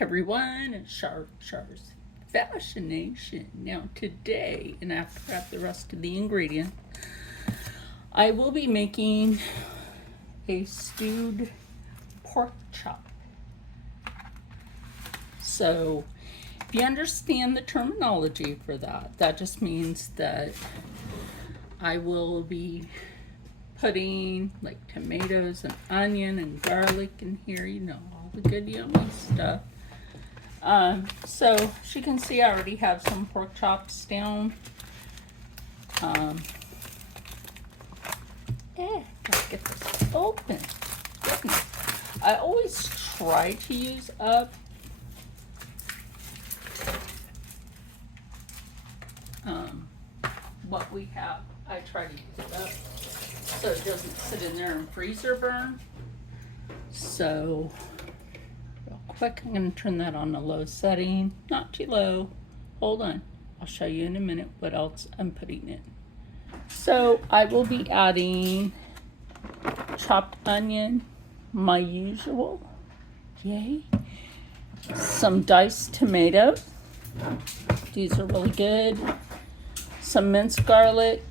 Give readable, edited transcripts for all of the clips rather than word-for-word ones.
Everyone, it's Char's Fashion Nation. Now today, and after I have the rest of the ingredients, I will be making a stewed pork chop. So if you understand the terminology for that, that just means that I will be putting like tomatoes and onion and garlic in here, you know, all the good yummy stuff. So as you can see, I already have some pork chops down. Gotta get this open. Goodness. I always try to use up what we have. I try to use it up so it doesn't sit in there and freezer burn. So real quick, I'm going to turn that on a low setting, not too low. Hold on, I'll show you in a minute what else I'm putting in. So I will be adding chopped onion, my usual, yay, some diced tomatoes, these are really good, some minced garlic,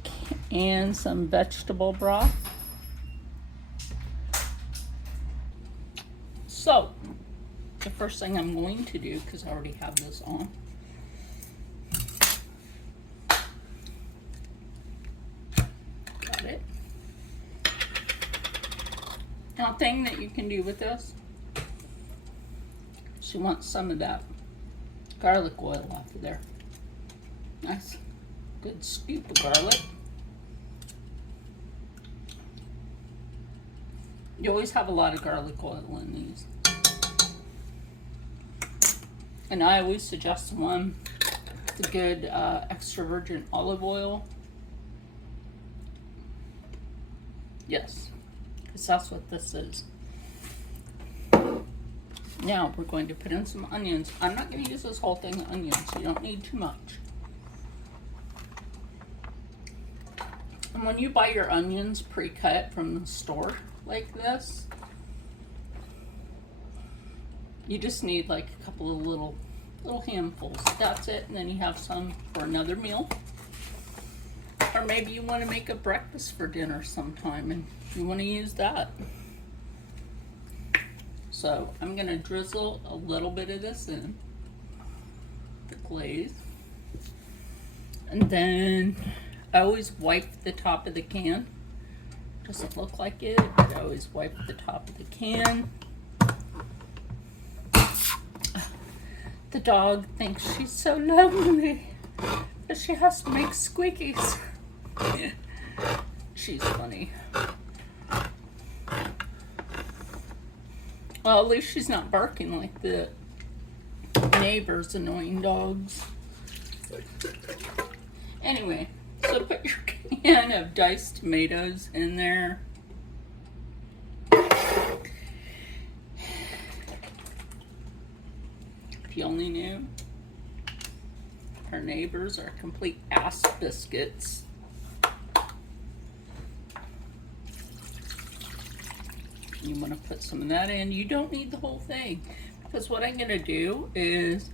and some vegetable broth. So the first thing I'm going to do, because I already have this on, got it. Now, thing that you can do with this, is you want some of that garlic oil off of there. Nice, good scoop of garlic. You always have a lot of garlic oil in these. And I always suggest one with the good extra virgin olive oil. Yes, because that's what this is. Now we're going to put in some onions. I'm not going to use this whole thing of onions, so you don't need too much. And when you buy your onions pre-cut from the store like this, you just need like a couple of little handfuls. That's it, and then you have some for another meal. Or maybe you want to make a breakfast for dinner sometime and you want to use that. So I'm going to drizzle a little bit of this in the glaze. And then I always wipe the top of the can. Doesn't look like it, but I always wipe the top of the can. The dog thinks she's so lovely, but she has to make squeakies. She's funny. Well, at least she's not barking like the neighbor's annoying dogs. Anyway, so put your can of diced tomatoes in there. If you only knew, our neighbors are complete ass biscuits. You want to put some of that in. You don't need the whole thing, because what I'm going to do is,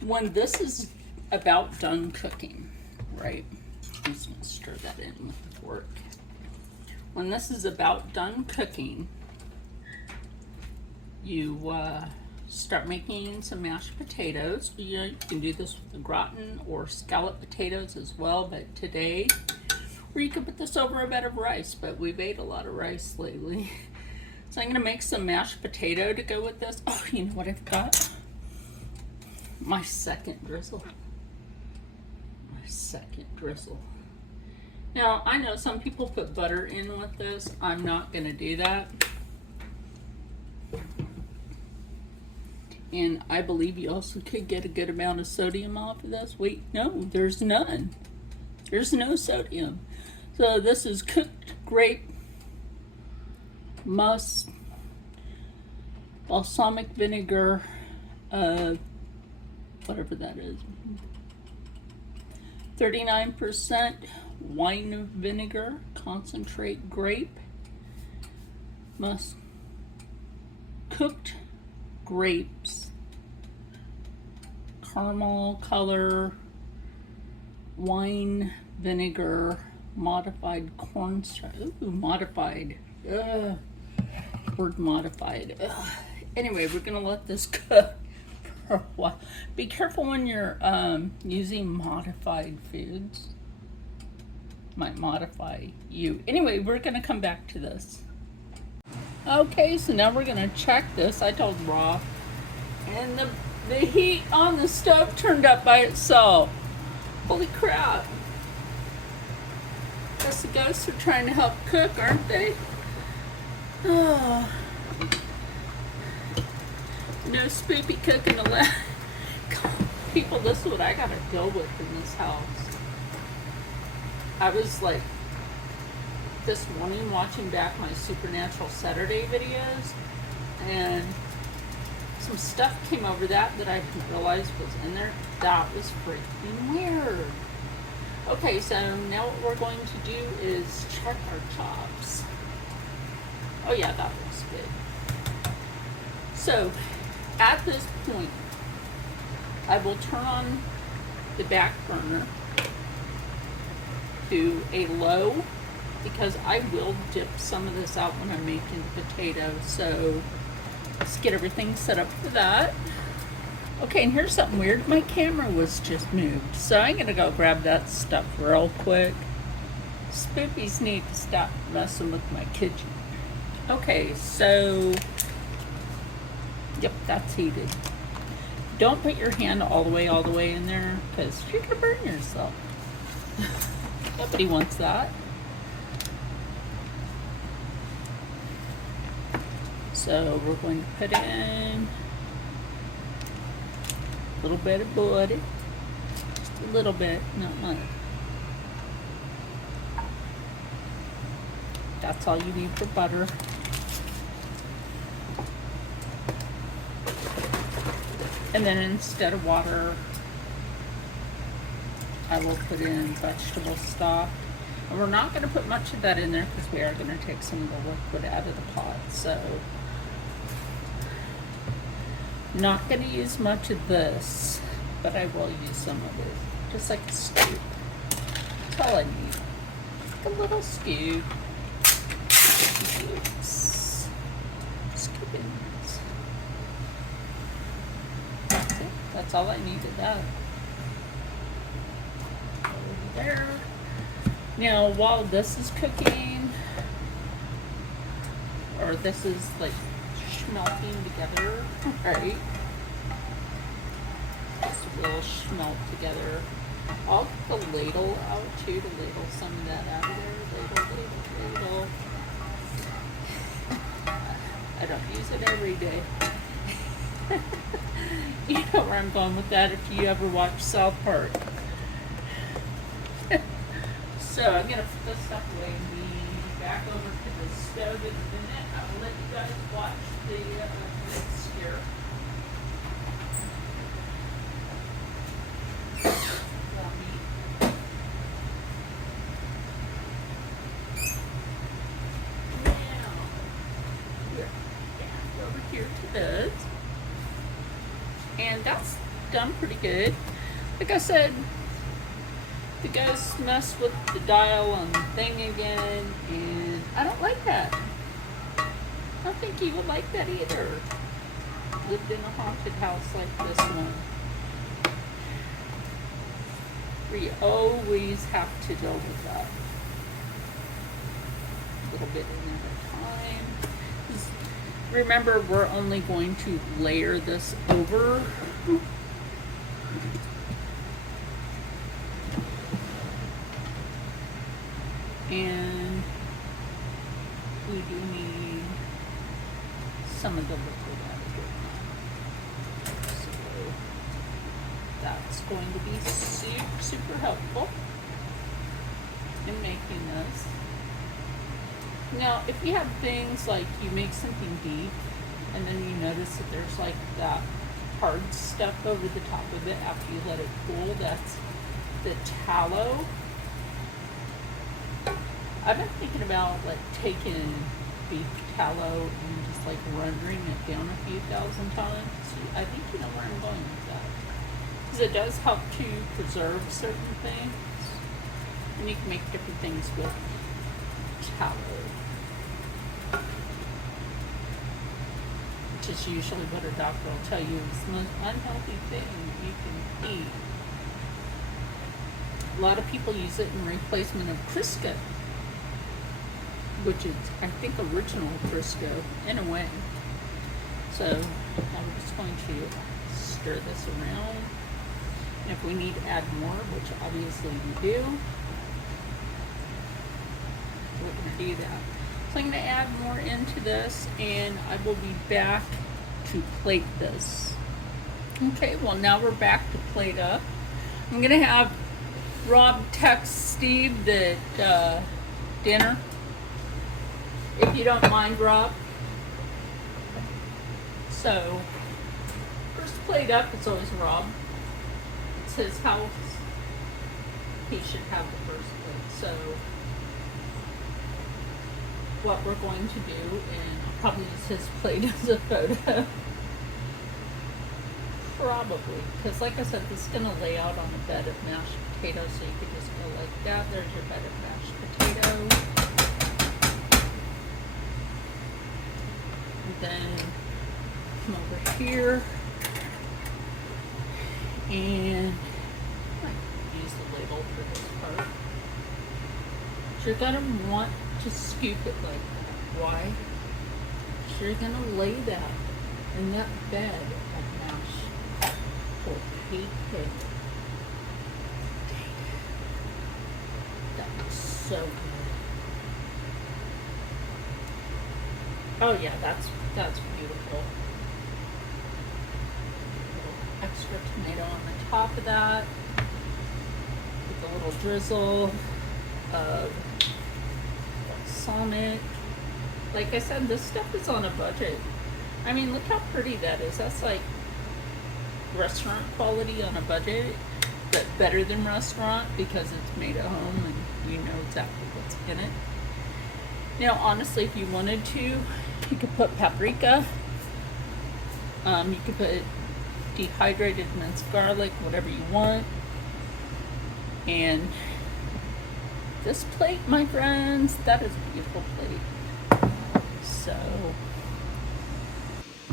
when this is about done cooking, right? I'm just going to stir that in with the fork. When this is about done cooking, you start making some mashed potatoes. You can do this with the gratin or scallop potatoes as well, but today, or you could put this over a bed of rice, but we've ate a lot of rice lately. So I'm going to make some mashed potato to go with this. Oh, you know what I've got? My second drizzle. My second drizzle. Now, I know some people put butter in with this. I'm not going to do that. And I believe you also could get a good amount of sodium off of this. Wait, no, there's none. There's no sodium. So this is cooked grape, must, balsamic vinegar, whatever that is, 39% wine vinegar, concentrate grape, must, cooked grapes, caramel color, wine vinegar, modified cornstarch. Ooh, modified. Word modified. Anyway, we're gonna let this cook for a while. Be careful when you're using modified foods. Might modify you. Anyway, we're gonna come back to this. Okay, so now we're gonna check this. I told Rob, and the heat on the stove turned up by itself. Holy crap! Guess the ghosts are trying to help cook, aren't they? Oh. No spoopy cooking allowed. People, this is what I gotta deal with in this house. I was like, this morning watching back my Supernatural Saturday videos, and some stuff came over that I didn't realize was in there. That was freaking weird. Okay, so now what we're going to do is check our chops. Oh yeah, that looks good. So, at this point, I will turn on the back burner to a low, because I will dip some of this out when I'm making potatoes. So let's get everything set up for that. Okay, and here's something weird. My camera was just moved, so I'm gonna go grab that stuff real quick. Spoopies need to stop messing with my kitchen. Okay, so yep, that's heated. Don't put your hand all the way in there, because you're gonna burn yourself. Nobody wants that. So we're going to put in a little bit of butter, just a little bit, not much. That's all you need for butter. And then instead of water, I will put in vegetable stock. And we're not going to put much of that in there because we are going to take some of the liquid out of the pot. So, not going to use much of this, but I will use some of it. Just like a scoop. That's all I need. Just a little scoop. Scoops. Scoopins. That's it. That's all I needed that. Over there. Now, while this is cooking, or this is like smelting together, right? Just will smelt together. I'll get the ladle out too to ladle some of that out of there. Ladle. I don't use it every day. You know where I'm going with that if you ever watch South Park. So I'm going to put this stuff away and be back over to the stove in a minute. I will let you guys watch the mix here. Now, we're back over here to this. And that's done pretty good. Like I said, the ghosts mess with the dial on the thing again, and I don't like that. I don't think you would like that either. Lived in a haunted house like this one, where you always have to deal with that. A little bit in at a time. Remember, we're only going to layer this over. And we do need some of the liquid out of here. So that's going to be super, super helpful in making this. Now, if you have things like you make something deep and then you notice that there's like that hard stuff over the top of it after you let it cool, that's the tallow. I've been thinking about like taking beef tallow and just like rendering it down a few thousand times. I think you know where I'm going with that. Because it does help to preserve certain things. And you can make different things with tallow. Which is usually what a doctor will tell you is the most unhealthy thing you can eat. A lot of people use it in replacement of Crisco, which is, I think, original Crisco in a way. So I'm just going to stir this around. And if we need to add more, which obviously we do, we're going to do that. So I'm going to add more into this, and I will be back to plate this. Okay, well now we're back to plate up. I'm going to have Rob text Steve that dinner, if you don't mind, Rob. So, first plate up, it's always Rob. It's his house. He should have the first plate. So, what we're going to do, and I'll probably use his plate as a photo. Probably, because like I said, this is going to lay out on a bed of mashed potatoes, so you could just go like that. There's your bed of mashed potatoes. And then come over here, and I might use the label for this part. So you're going to want to scoop it like that. Why? So you're going to lay that in that bed of mashed potato. That looks so good. Oh yeah, that's beautiful. A little extra tomato on the top of that, with a little drizzle of balsamic. Like I said, this stuff is on a budget. I mean, look how pretty that is. That's like restaurant quality on a budget, but better than restaurant because it's made at home and you know exactly what's in it. Now, honestly, if you wanted to, you could put paprika. You could put dehydrated minced garlic, whatever you want. And this plate, my friends, that is a beautiful plate. So,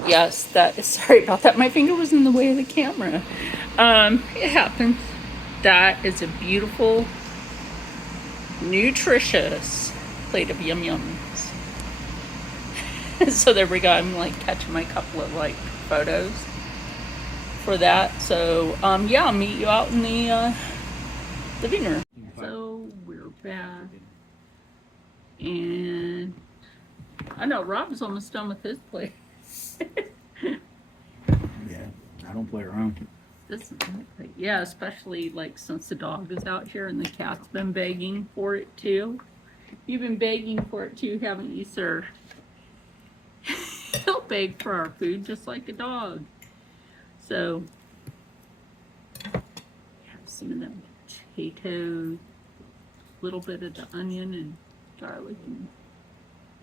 yes, that is, sorry about that. My finger was in the way of the camera. It happens. That is a beautiful, nutritious plate of yum yums. So there we go. I'm like catching my couple of like photos for that. So yeah, I'll meet you out in the living room. So we're back, and I know Rob's almost done with his plate. Yeah, I don't play around. This is my plate. Yeah, especially like since the dog is out here and the cat's been begging for it too. You've been begging for it too, haven't you, sir? He'll beg for our food just like a dog. So, have some of them potatoes, a little bit of the onion and garlic and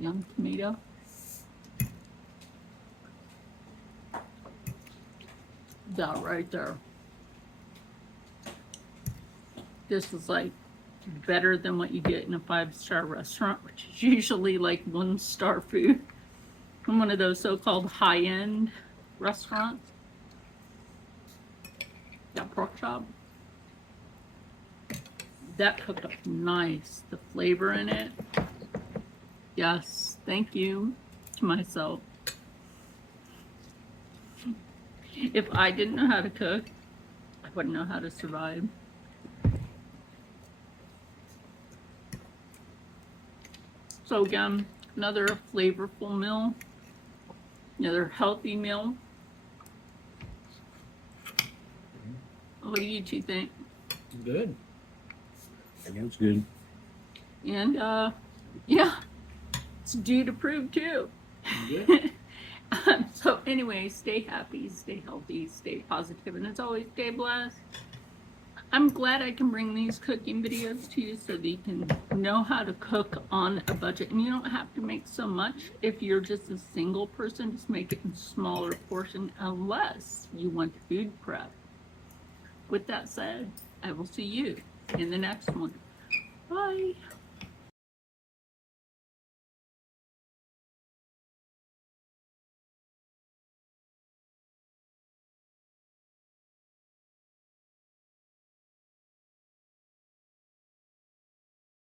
young tomato. That right there. This is like better than what you get in a 5-star restaurant, which is usually like 1-star food from one of those so-called high-end restaurants. That pork chop, that cooked up nice. The flavor in it. Yes, thank you to myself. If I didn't know how to cook, I wouldn't know how to survive. So again, another flavorful meal, another healthy meal. What do you two think? Good. I think it's good. And yeah, it's due to prove too. Good. So anyway, stay happy, stay healthy, stay positive, and as always, stay blessed. I'm glad I can bring these cooking videos to you so that you can know how to cook on a budget. And you don't have to make so much if you're just a single person. Just make it in smaller portion unless you want to food prep. With that said, I will see you in the next one. Bye.